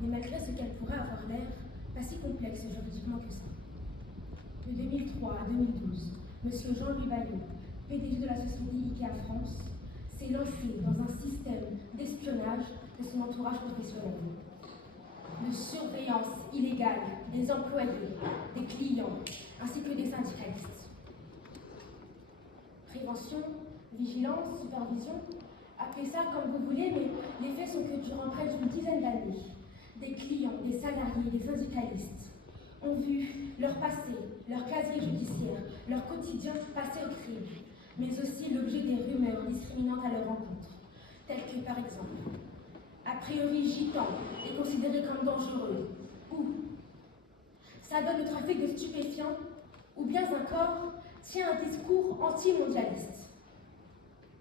mais malgré ce qu'elle pourrait avoir l'air, pas si complexe juridiquement que ça. De 2003 à 2012, M. Jean-Louis Bayeux, PDG de la société IKEA France, s'est lancé dans un système d'espionnage de son entourage professionnel, de surveillance illégale des employés, des clients, ainsi que des syndicalistes. Prévention, vigilance, supervision, appelez ça comme vous voulez, mais les faits sont que durant près d'une dizaine d'années, des clients, des salariés, des syndicalistes ont vu leur passé, leur casier judiciaire, leur quotidien passer au crible, mais aussi l'objet des rumeurs discriminantes à leur encontre, telles que par exemple, a priori gitan est considéré comme dangereux, ou ça donne le trafic de stupéfiants, ou bien encore tient un discours anti-mondialiste.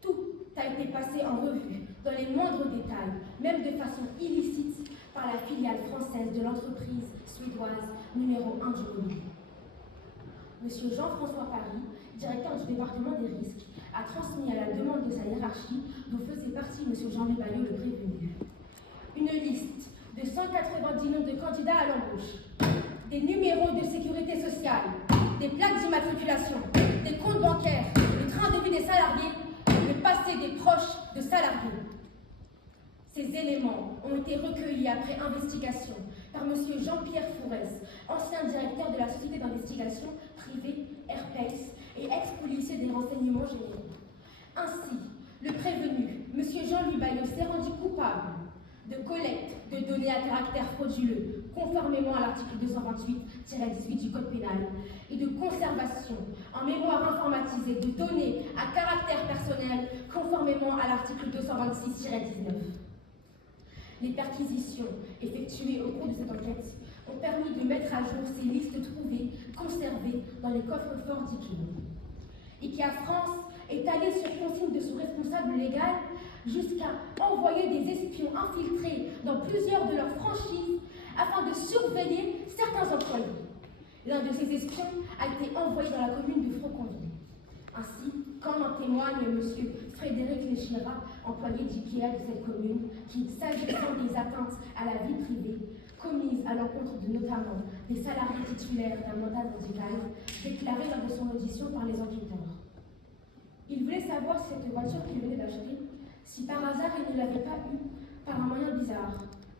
Tout a été passé en revue dans les moindres détails, même de façon illicite, par la filiale française de l'entreprise suédoise numéro 1 du Mobile. Monsieur Jean-François Paris, directeur du département des risques, a transmis à la demande de sa hiérarchie, dont faisait partie Monsieur Jean-Louis Bayeux le prévenu, une liste de 190 noms de candidats à l'embauche, des numéros de sécurité sociale, des plaques d'immatriculation, des comptes bancaires, le train de vie des salariés, le passé des proches de salariés. Ces éléments ont été recueillis après investigation par M. Jean-Pierre Fourès, ancien directeur de la société d'investigation privée Airpace et ex-policier des renseignements généraux. Ainsi, le prévenu, M. Jean-Louis Bayeux, s'est rendu coupable de collecte de données à caractère frauduleux, conformément à l'article 228-18 du Code pénal, et de conservation en mémoire informatisée de données à caractère personnel, conformément à l'article 226-19. Les perquisitions effectuées au cours de cette enquête ont permis de mettre à jour ces listes trouvées, conservées dans les coffres-forts d'IKEA. IKEA France est allé sur consigne de son responsable légal jusqu'à envoyer des espions infiltrés dans plusieurs de leurs franchises afin de surveiller certains employés. L'un de ces espions a été envoyé dans la commune de Froconville. Ainsi, comme en témoigne M. Frédéric Léchira, employé d'IKEA de cette commune, qui, s'agissant des atteintes à la vie privée, commises à l'encontre de notamment des salariés titulaires d'un mandat syndical, déclaré lors de son audition par les enquêteurs. Il voulait savoir si cette voiture qu'il venait d'acheter, si par hasard il ne l'avait pas eue par un moyen bizarre,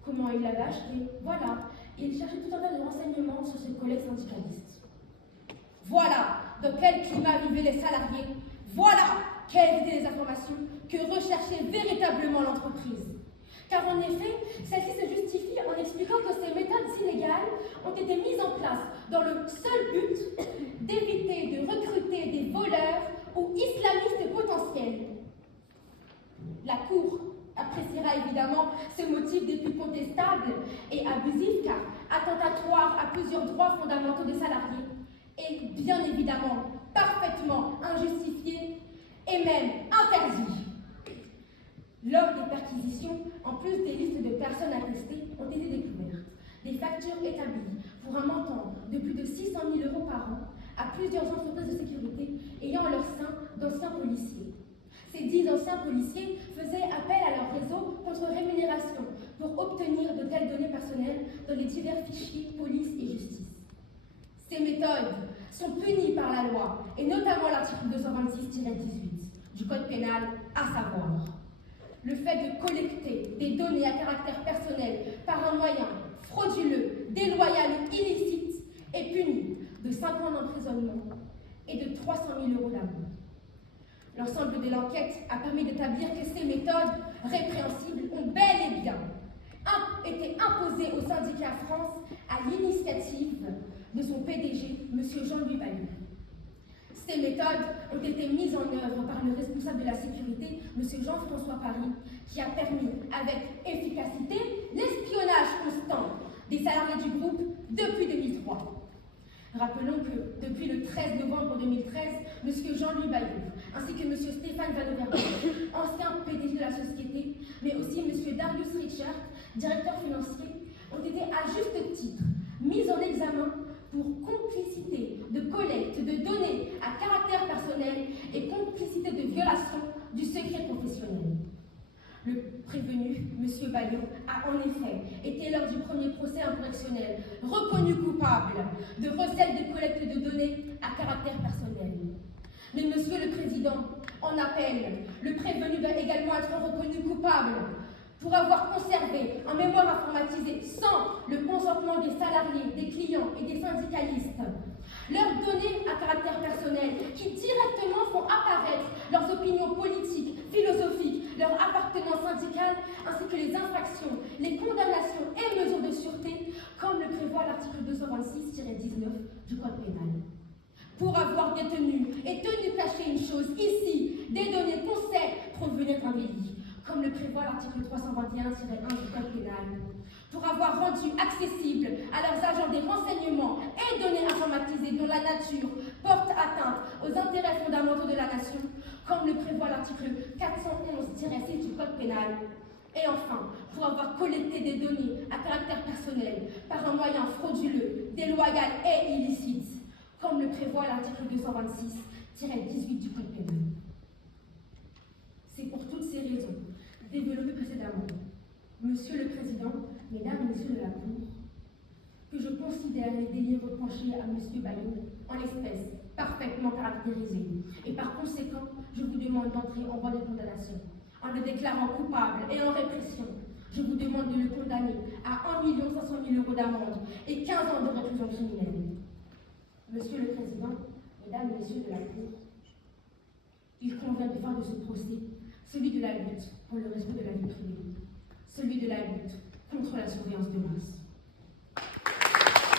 comment il l'avait achetée, voilà, et il cherchait tout un tas de renseignements sur ses collègues syndicalistes. Voilà dans quel climat vivaient les salariés, voilà quelles étaient les informations que recherchait véritablement l'entreprise. Car en effet, celle-ci se justifie en expliquant que ces méthodes illégales ont été mises en place dans le seul but d'éviter de recruter des voleurs ou islamistes potentiels. La Cour appréciera évidemment ce motif des plus contestables et abusif car attentatoire à plusieurs droits fondamentaux des salariés et bien évidemment parfaitement injustifié et même interdit. Lors des perquisitions, en plus des listes de personnes attestées, ont été découvertes des factures établies pour un montant de plus de 600 000 € par an à plusieurs entreprises de sécurité ayant en leur sein d'anciens policiers. Ces 10 anciens policiers faisaient appel à leur réseau contre rémunération pour obtenir de telles données personnelles dans les divers fichiers police et justice. Ces méthodes sont punies par la loi, et notamment l'article 226-18 du Code pénal, à savoir le fait de collecter des données à caractère personnel par un moyen frauduleux, déloyal ou illicite est puni de 5 ans d'emprisonnement et de 300 000 € d'amende. L'ensemble de l'enquête a permis d'établir que ces méthodes répréhensibles ont bel et bien été imposées au syndicat France à l'initiative de son PDG, M. Jean-Louis Bayeux. Ces méthodes ont été mises en œuvre par le responsable de la sécurité, M. Jean-François Paris, qui a permis avec efficacité l'espionnage constant des salariés du groupe depuis 2003. Rappelons que depuis le 13 novembre 2013, M. Jean-Louis Bayeux, ainsi que M. Stéphane Valoverbe, ancien PDG de la société, mais aussi M. Darius Richard, directeur financier, ont été à juste titre mis en examen pour complicité de collecte de données à caractère personnel et complicité de violation du secret professionnel. Le prévenu, M. Bayon, a en effet été lors du premier procès incorrectionnel reconnu coupable de recel de collecte de données à caractère personnel. Mais Monsieur le Président, en appel, le prévenu doit également être reconnu coupable pour avoir conservé en mémoire informatisée sans le consentement des salariés, des clients et des syndicalistes leurs données à caractère personnel qui directement font apparaître leurs opinions politiques, philosophiques, leur appartenance syndicale, ainsi que les infractions, les condamnations et mesures de sûreté, comme le prévoit l'article 226-19 du Code pénal. Pour avoir détenu et tenu caché une chose ici, des données qu'on sait provenir d'un délit, comme le prévoit l'article 321-1 du Code pénal, pour avoir rendu accessibles à leurs agents des renseignements et données informatisées dont la nature porte atteinte aux intérêts fondamentaux de la nation, comme le prévoit l'article 411-6 du Code pénal. Et enfin, pour avoir collecté des données à caractère personnel par un moyen frauduleux, déloyal et illicite, comme le prévoit l'article 226-18 du Code pénal. C'est pour toutes ces raisons, développées précédemment, Monsieur le Président, Mesdames et Messieurs de la Cour, que je considère les délits reprochés à M. Bayon, en l'espèce, parfaitement caractérisés. Et par conséquent, je vous demande d'entrer en voie de condamnation. En le déclarant coupable et en répression, je vous demande de le condamner à 1 500 000 € d'amende et 15 ans de réclusion criminelle. Monsieur le Président, Mesdames et Messieurs de la Cour, il convient de faire de ce procès celui de la lutte pour le respect de la vie privée, celui de la lutte contre la surveillance de masse.